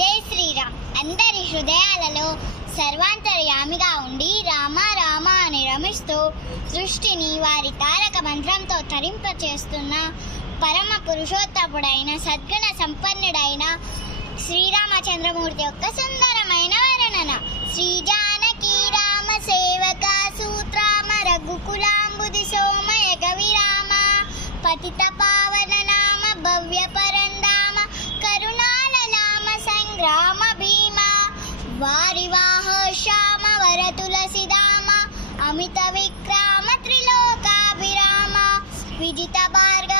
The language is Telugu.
జై శ్రీరామ్. అందరి హృదయాలలో సర్వాంతర్యామిగా ఉండి రామ రామ అని రమిస్తూ సృష్టిని వారి తారక మంత్రంతో తరింపచేస్తున్న పరమ పురుషోత్తముడైన సద్గుణ సంపన్నుడైన శ్రీరామచంద్రమూర్తి యొక్క సుందరమైన వర్ణన. శ్రీ జానకి రామ సేవక సూత్రామ రఘుకులాంబుది సోమయ కవిరామ పతిత పావన నామ భవ్య పరందామ కరుణాల నామ సంగ్రామ భీమ వారివాహ శ్యామ వర తులసిదామ అమిత విక్రామ త్రిలోకాభిరామ విజిత భార్గవ